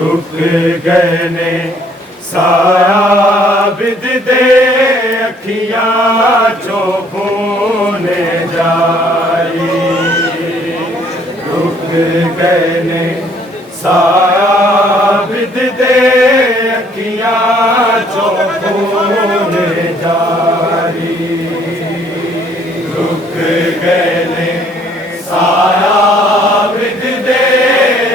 रुक गए ने साया बिद दे अखियां चो खून जारी। रुक गए ने साया बिद दे अखियां चो खून जारी। रुक गए ने साया बिद दे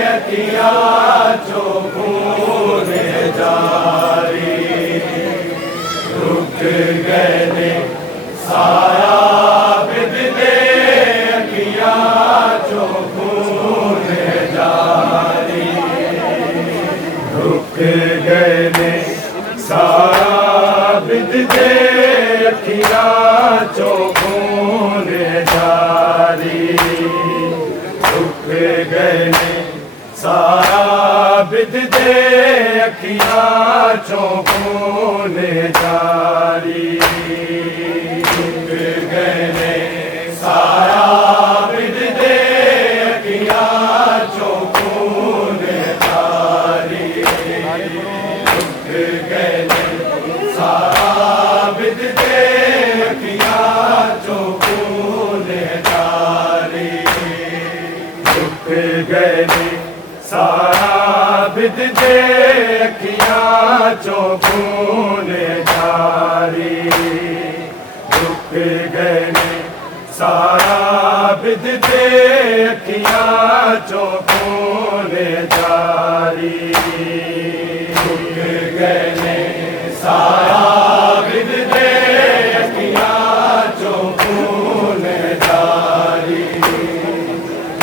अखियां चो खून जारी। रुक गए ने साया बिद दे अखियां चो खून जारी। रुक गए ने साया बिद दे अखियां चो खून जारी। रुक गए ने साया बिद दे अखियां चो खून जारी। रुक गए ने साया बिद दे अखियां चो खून जारी। रुक गए ने साया बिद दे अखियां चो खून जारी। रुक गए ने साया बिद दे अखियां चो खून जारी। रुक गए ने साया बिद दे अखियां चो खून जारी। रुक गए ने साया बिद दे अखियां चो खून जारी।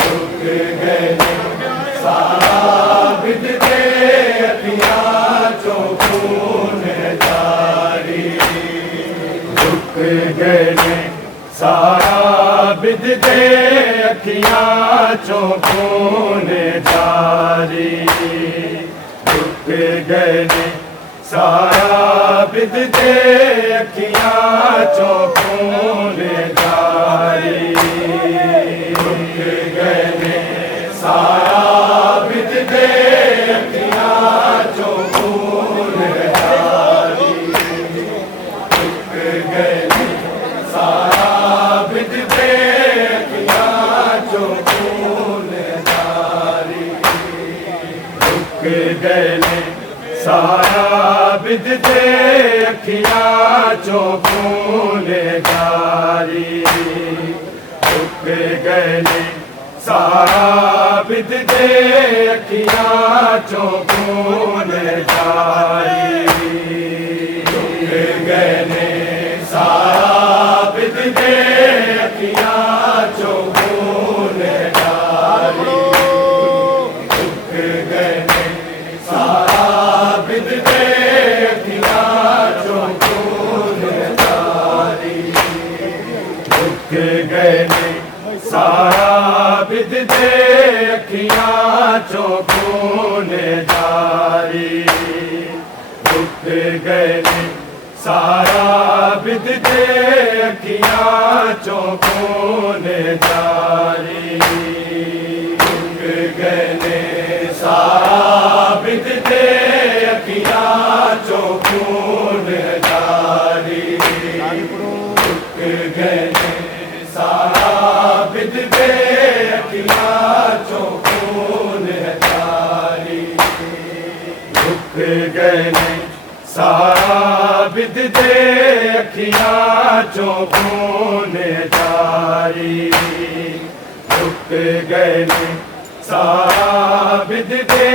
रुक गए ने साया बिद दे अखियां चो खून जारी। रुक गए ने साया बिद दे अखियां चो खून जारी। रुक गए ने साया बिद दे अखियां चो खून जारी। रुक गए ने साया बिद दे अखियां चो खून जारी। रुक गए ने साया बिद दे अखियां चो खून जारी। रुक गए ने साया बिद दे अखियां चो खून जारी। रुक गए ने साया बिद दे अखियां चो खून जारी। रुक गए ने साया बिद दे अखियां चो खून जारी। रुक गए ने साया बिद दे अखियां चो खून जारी। रुक गए ने साया बिद दे अखियां चो खून जारी। रुक गए ने साया बिद दे अखियां चो खून जारी। रुक गए ने साया बिद दे अखियां चो खून जारी। रुक गए ने साया बिद दे अखियां चो खून जारी। रुक गए ने साया बिद दे अखियां चो खून जारी। रुक गए ने साया बिद दे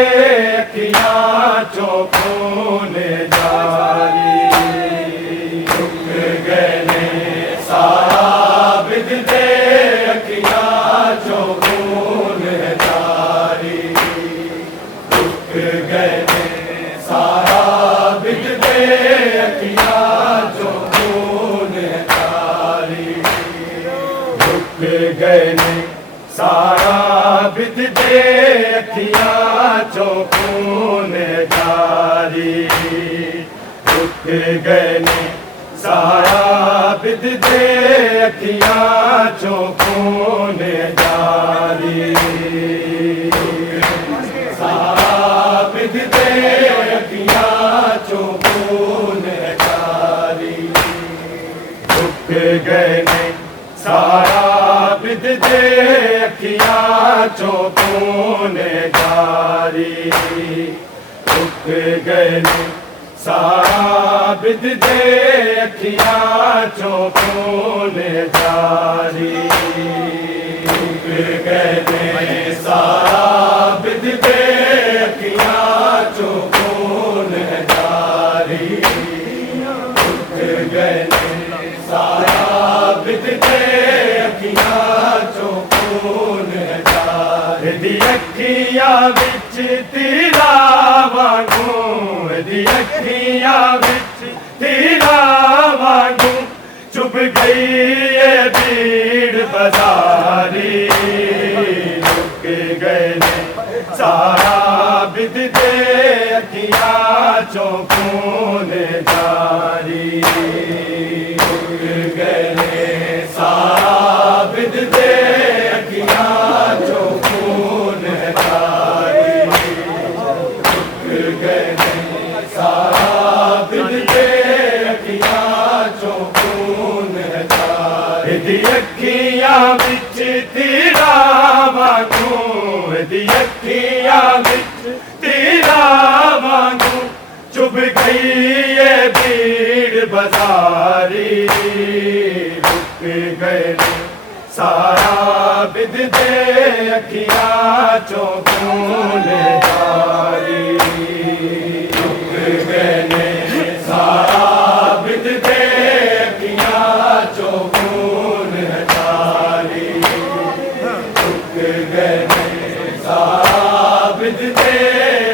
अखियां चो खून जारी। रुक गए ने साया बिद दे अखियां चो खून जारी। रुक गए ने साया बिद दे अखियां चो खून जारी। रुक गए ने साया बिद दे अखियां चो खून जारी। रुक गए ने साया बिद दे अखियां चो खून जारी। आबिद दे अखियां चो खून है जारी। रुक गए ने सारा आबिद दे अखियां चो खून है जारी। रुक गए ने सारा आबिद दे अखियां चो खून है जारी। रुक गए ने सारा आबिद दे अखियां चो खून है जारी। रुक गए ने सारा आबिद दे अखियां चो खून है जारी। दी अखियां विच तीरा वांगू, दी अखियां विच तीरा वांगू चुभ गई ये भीड़ बाजारी। रुक गए ने सारा आबिद दे अखियां चो खून जारी। रुक गए ने सारा आबिद दे अखियां चो खून जारी। रुक गए ने सारा आबिद दे अखियां चो खून जारी। दी अखियां विच तीरा वांगू, दी अखियां विच तीरा वांगू चुभ गई ये भीड़ बाजारी। रुक गए ने सारा आबिद दे अखियां चो खून जारी। रुक गए ने सारा आबिद दे अखियां चो खून जारी। रुक गए ने सारा आबिद दे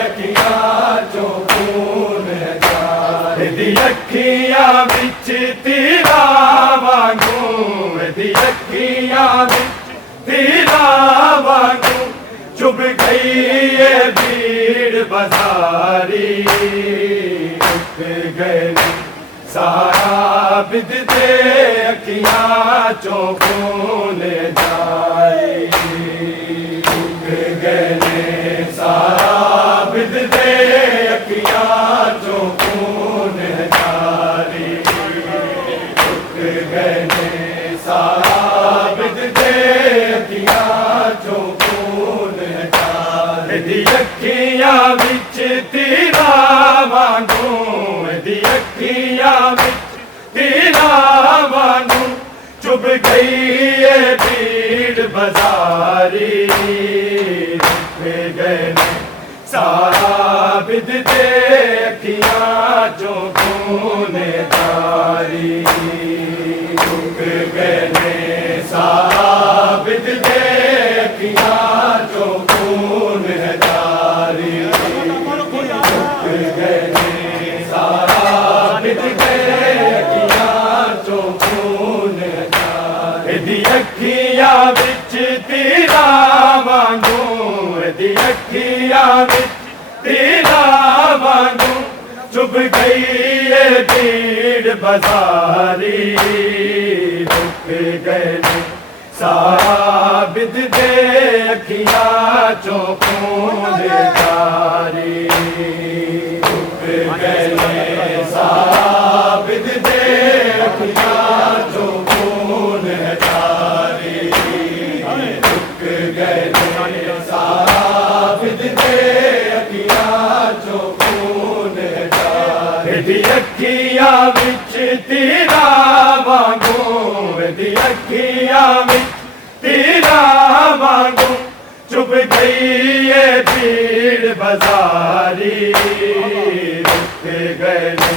अखियां चो खून जारी। दी अखियां विच तीरा वांगू, दी अखियां विच तीरा वांगू चुभ गई ये भीड़ बाजारी। रुक गए ने सारा आबिद दे अखियां चो खून जारी। रुक गए ने सारा आबिद दे अखियां चो खून जारी। रुक गए ने सारा आबिद दे अखियां चो खून जारी। दी अखियां विच तीरा वांगू, दी अखियां विच तीरा वांगू चुभ गई ये भीड़ बाजारी। रुक गए ने सारा आबिद दे अखियां चो खून जारी। रुक गए ने सारा आबिद दे अखियां चो खून जारी। रुक गए ने सारा आबिद दे अखियां चो खून जारी। दी अखियां विच तीरा वांगू, दी अखियां विच तीरा वांगू चुभ गई ये भीड़ बाजारी। रुक गए ने सारा आबिद दे अखियां चो खून जारी। रुक गए ने सारा आबिद दे अखियां चो खून जारी। रुक गए ने सारा आबिद दे अखियां चो खून जारी। दी अखियां विच तीरा वांगू, दी अखियां विच तीरा वांगू चुभ गई ये भीड़ बाजारी। रुक गए ने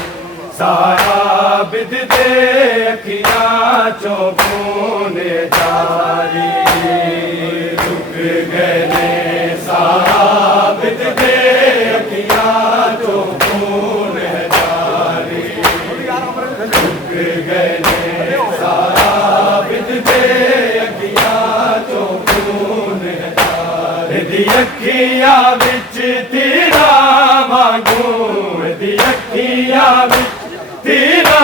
सारा आबिद दे अखियां चो खून जारी। रुक गए ने सारा आबिद दे अखियां चो खून जारी। रुक गए ने सारा आबिद दे अखियां चो खून जारी। दी अखियां विच तीरा वांगू, दी अखियां विच तीरा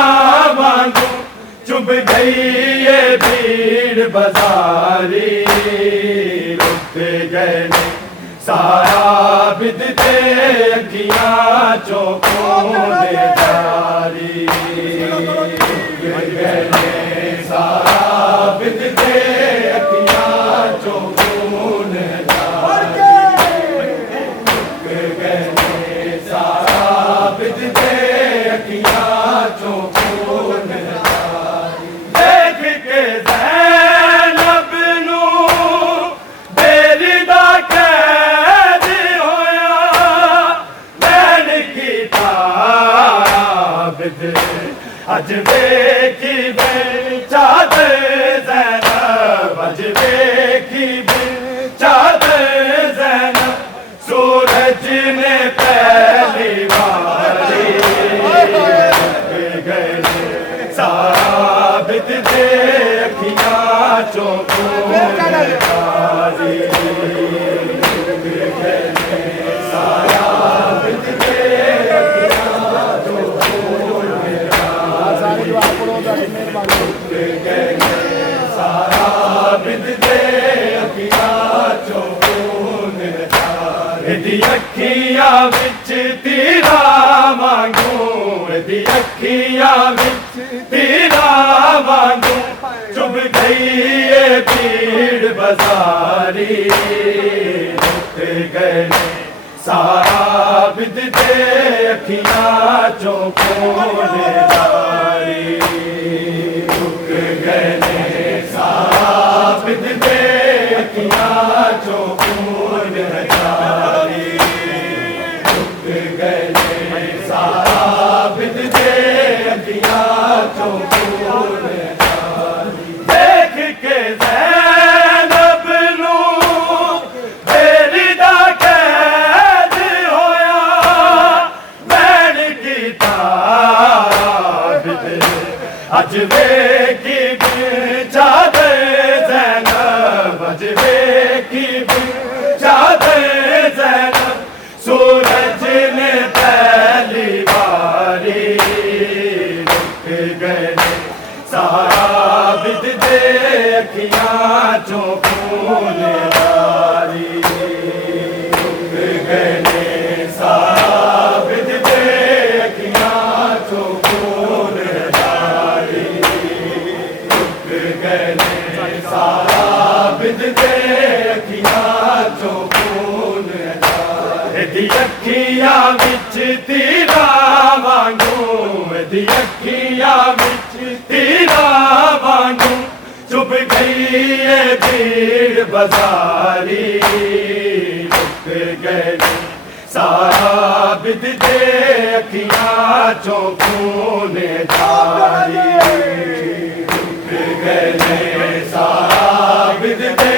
वांगू चुभ गई ये भीड़ बाजारी। रुक गए ने सारा बिदते अखियां चो खून जारी गए सारा बिदते अखियां चो खून गए सारा बिदते अखियां चो खून देख के ज़ैनब नू बेरी दा कैद होया मैन कीता बिद अज वेखी चादर ज़ैनब अज वेखी चादर ज़ैनब सूरज ने पहली बारी गए सारा बिदते अखियां चो खून जारी सारा बिदते अखियां चो खून सारा बिदते अखियां चो खून एदी अखियां विच तीरा मांगू एदी अखियां विच तीरा मांगू चुभ गई ये भीड़ बाजारी रुक गए सारा बिदते अखियां चो खून जारी रुक गए सारा बिदते अखियां चो खून जारी रुक गए सारा बिदते अखियां चो खून जारी देख के ज़ैनब नू बेरी दा कैद होया मैन कीता बिद अज वेखी चादर ज़ैनब अज वेखी चादर ज़ैनब सूरज ने पहली बारी रुक गए सारा बिदते अखियां चो खून जारी रुक गए सारा बिदते अखियां चो खून जारी रुक गए सारा बिदते अखियां चो खून एदी अखियां विच तीरा मांगू एदी अखियां विच तीरा मांगू चुभ गई ये भीड़ बाजारी रुक गए सारा बिदते अखियां चो खून जारी रुक गए सारा बिदते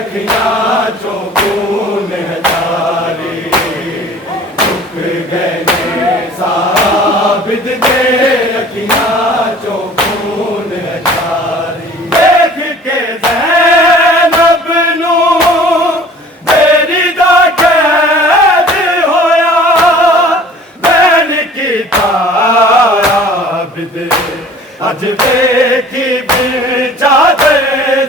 अखियां चो खून जारी रुक गए सारा बिदते अखियां चो खून जारी देख के ज़ैनब नू बेरी दा कैद होया मैन कीता बिद अज वेखी चादर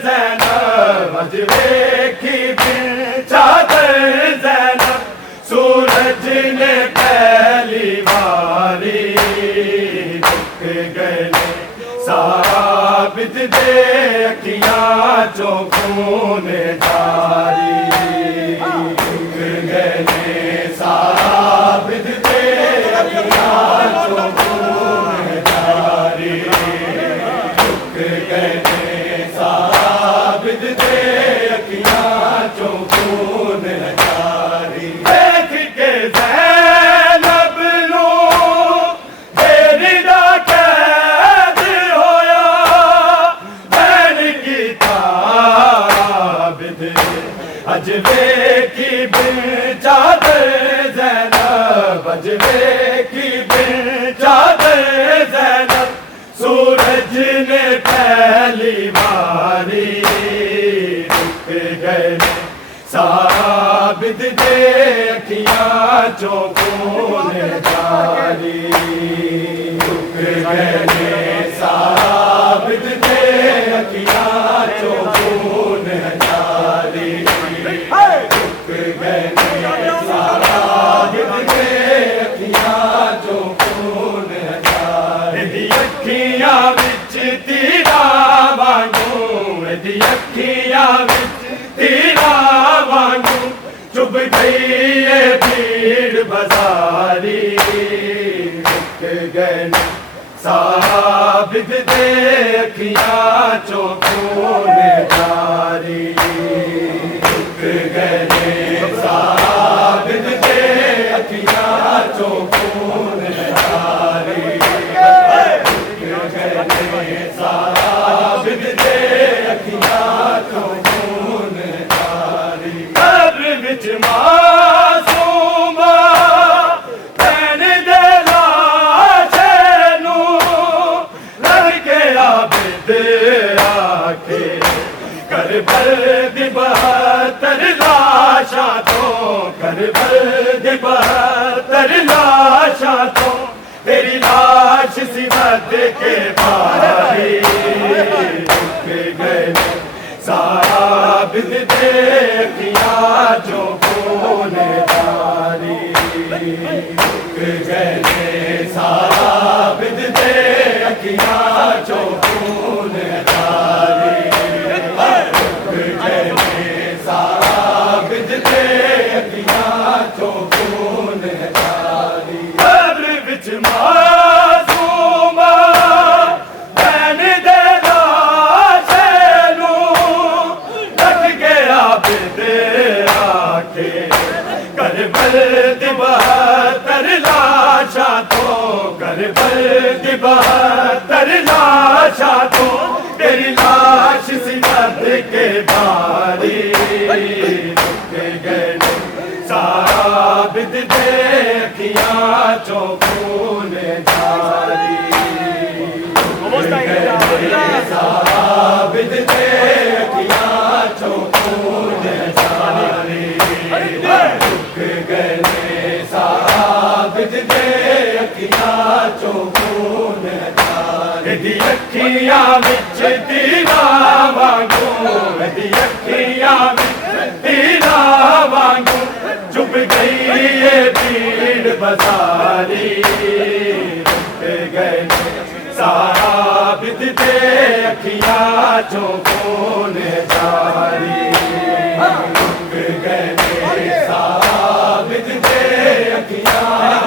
ज़ैनब अज वेखी चादर ज़ैनब सूरज ने पहली बारी रुक गए सारा बिदते अखियां चो खून जारी रुक गए सारा बिदते अखियां चो खून जारी रुक गए सारा बिदते अखियां चो खून जारी देख के ज़ैनब नू बेरी दा कैद होया मैन कीता बिद अज वेखी चादर ज़ैनब अज वेखी चादर ज़ैनब सूरज ने पहली बारी रुक गए सारा बिदते अखियां चो खून जारी रुक गए सारा बिदते अखियां चो खून जारी रुक गए भीड़ बाजारी रुक गए साबित दे अखियां चौखों में जारी रुक गए साबित दे अखियां चौखों में जारी रुक गए साबित दे अखियां चौखों में जारी कब्र विच मासूमा मैंने दे लाशे नू लग के आबिद आके करबल दी 72 लाशां तो करबल दी 72 लाशां तो तेरी लाश सी बद के भारी रुक गए साबित दे अखियां चौखों में जारी रुक गए साबित दे अखियां चौखों में जारी रुक गए साबित दे अखियां चौखों में जारी कब्र विच मासूमा मैंने दे लाशे नू लग गया बिदे आके करबल दी 72 लाशां तो करबल दी 72 लाशां तो तेरी लाश सी बद के भारी रुक गए साबित दे अखियां चौखों में जारी रुक गए साबित दे अखियां चौखों में जारी रुक गए साबित दे अखियां चौखों में जारी दी अखियां विच दीना वांगू दी अखियां विच दीना वांगू चुप गई ये भीड़ बाजारी रुक गए साबित दे अखियां चौखों में जारी रुक गए साबित दे अखियां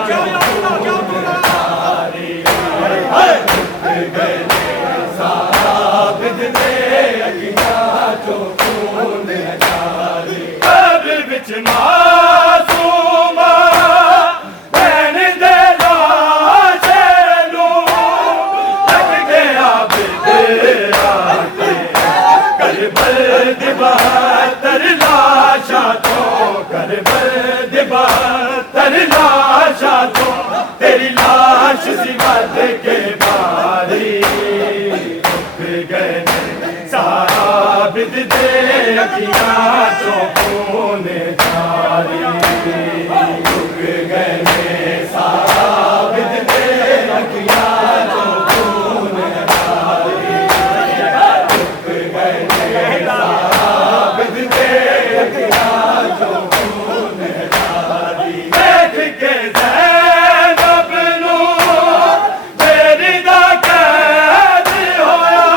चौखों में जारी रुक गए साबित दे अखियां चौखों में जारी कब्र विच मासूमा मैंने दे लाशे नू लग गया बिद आके करबल दी 72 लाशां तो करबल दी 72 लाशां तो तेरी लाश सी बद के भारी रुक गए साबित दे अखियां चौखों में जारी रुक गए साबित दे अखियां चौखों में जारी रुक गए साबित दे अखियां चौखों में जारी देख के ज़ैनब नू मेरी दा कैद होया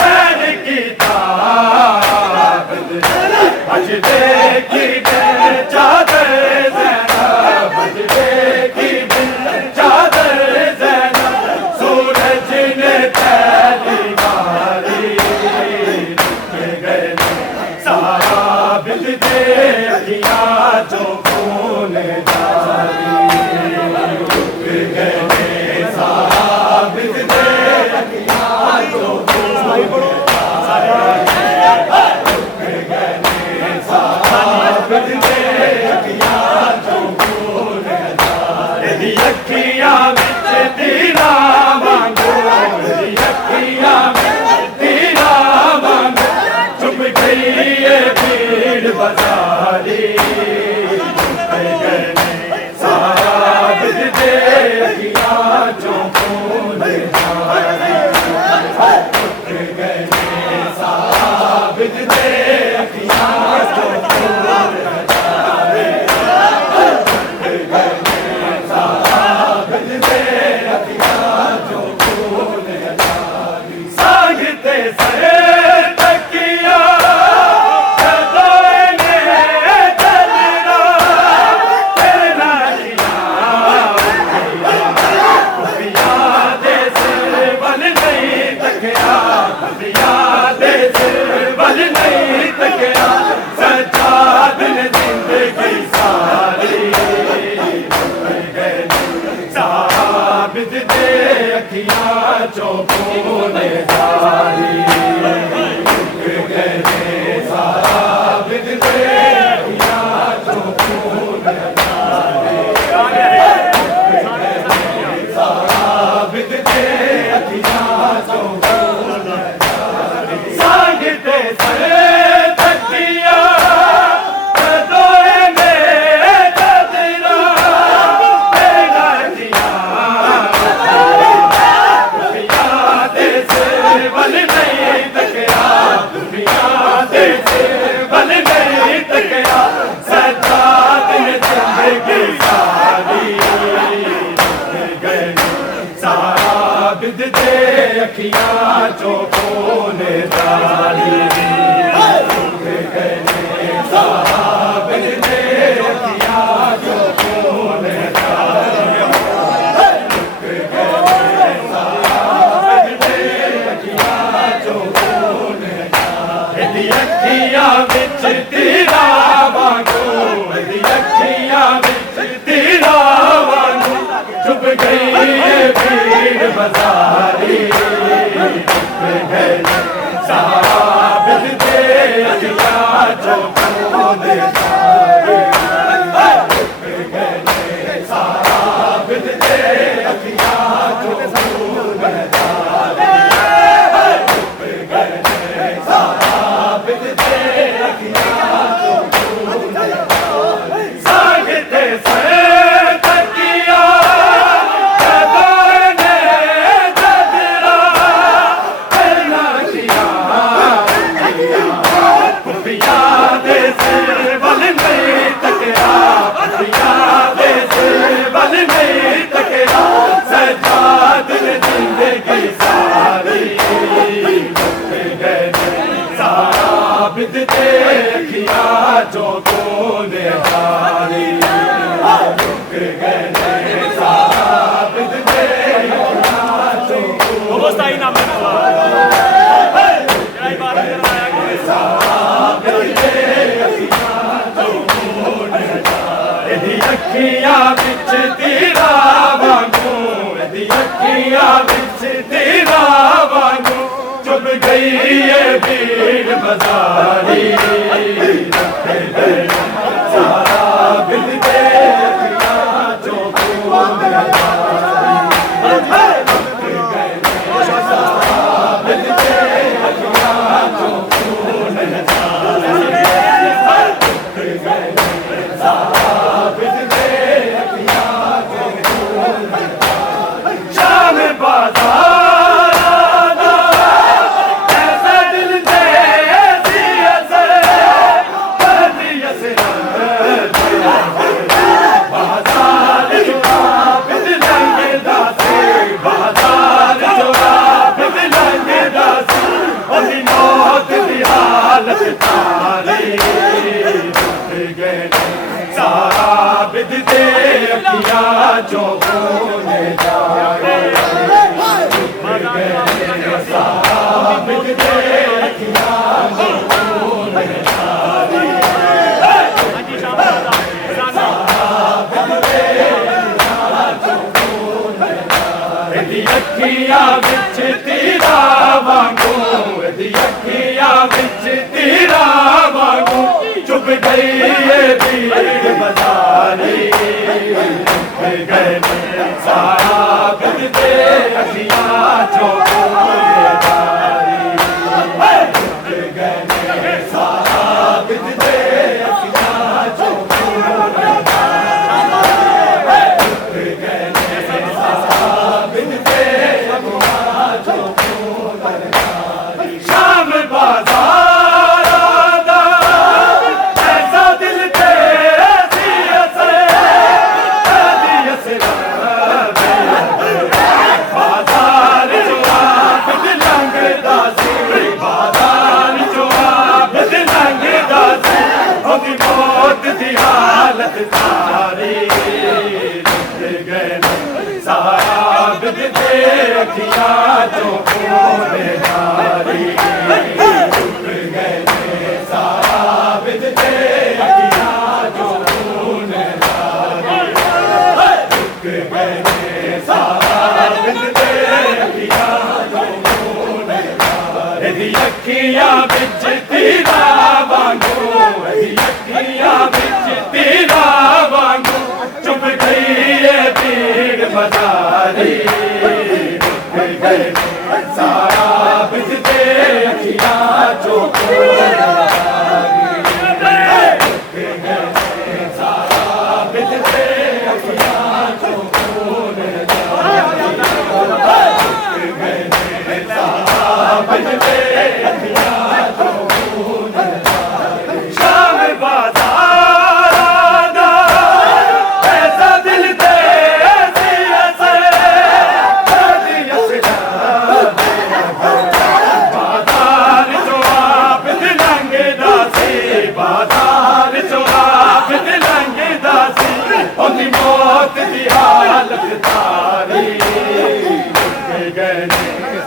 मैंने कीता अज देखी चादर ज़ैनब अज देखी चादर ज़ैनब सूरज ने पहली मारी रुक गए साबित दे अखियां चौखों में जारी रुक गए साबित दे अखियां चौखों में साबित दे अखियां चौखों में जारी अखियां विच दीना वांगू अखियां विच दीना वांगू चुप गई ये भीड़ बाजारी रुक गए साबित दे अखियां चौखों में जारी रुक गए साबित दे अखियां चौखों में जारी रुक गए साबित दे अखियां चौकों ने जारी साबित दे अखियां चौकों ने जारी साबित दे अखियां चौकों ने जारी सांगते सरे साबित दे अखियां चौकों ने जारी साबित दे अखियां चौकों ने जारी साबित दे अखियां चौकों ने जारी अखियां विच तेरा वांगू अखियां विच तेरा वांगू चुप गई भीड़ बजारी साबित दे अखियां चौकों ने जारी साबित दे अखियां चौकों ने जारी साबित दे अखियां चौकों ने जारी सांगते सरे साबित दे अखियां चौकों ने जारी रुक गए साबित दे अखियां चौकों ने साबित दे अखियां चौकों ने जारी अखियां विच तेरा वांगू अखियां विच तेरा वांगू चुप गई ये भीड़ बजारी साबित दे अखियां चौकों ने जारी साबित दे अखियां चौकों ने जारी साबित दे अखियां चौकों ने जारी शाम बाजार साबित दे अखियां चौकों ने जारी साबित दे अखियां चौकों ने जारी साबित दे अखियां चौकों ने जारी अखियां विच तेरा वांगू अखियां विच तेरा वांगू चुप गई ये भीड़ बजारी साबित दे अखियां चौकों ने जारी साबित दे अखियां चौकों ने साबित दे अखियां चौकों ने जारी शाम बाजार साबित दे अखियां चौकों ने जारी साबित दे अखियां चौकों ने जारी अखियां बिच तीरा वांगू अखियां बिच तीरा वांगू चुप गई ये भीड़ बाजारी सारा बिजते अखियां चो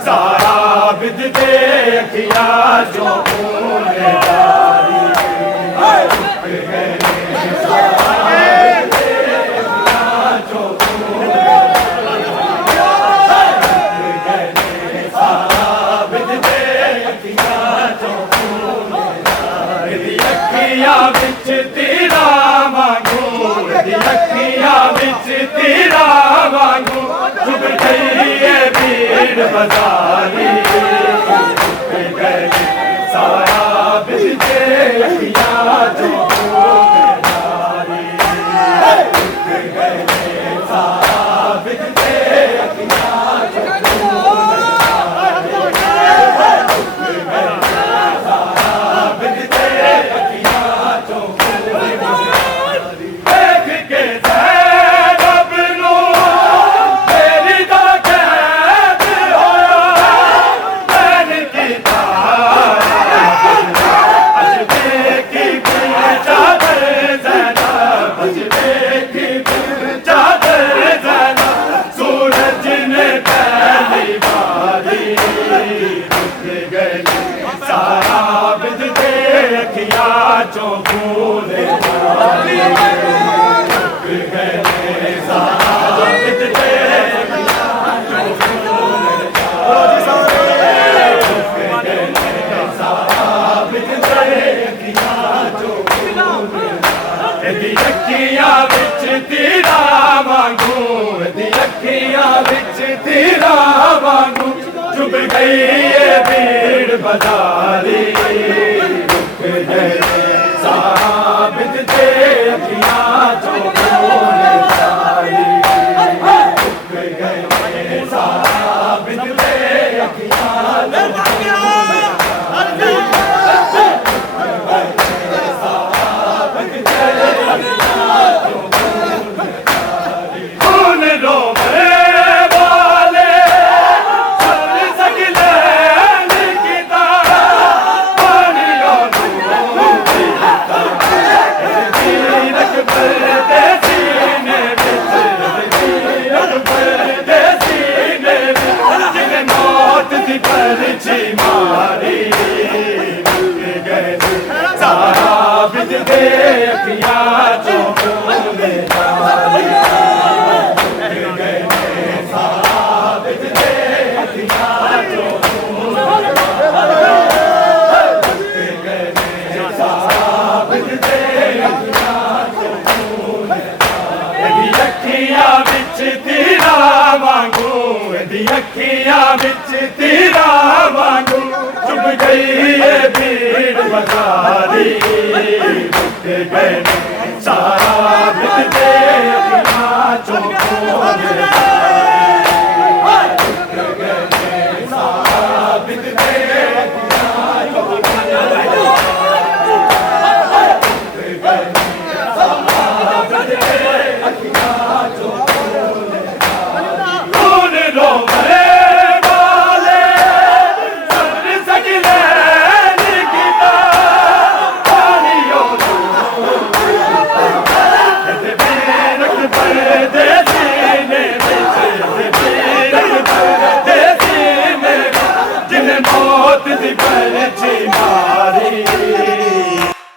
सारा बिजते अखियां जो बिच तेरा वांगू अखियां बिच तेरा वांगू चुप गई ये भीड़ बाजारी सारा बिजते अखियां जो सारा बिजते अखियां जो भूले अखियां बिच तेरा वांगू अखियां बिच तेरा वांगू चुप गई ये भीड़ बाजारी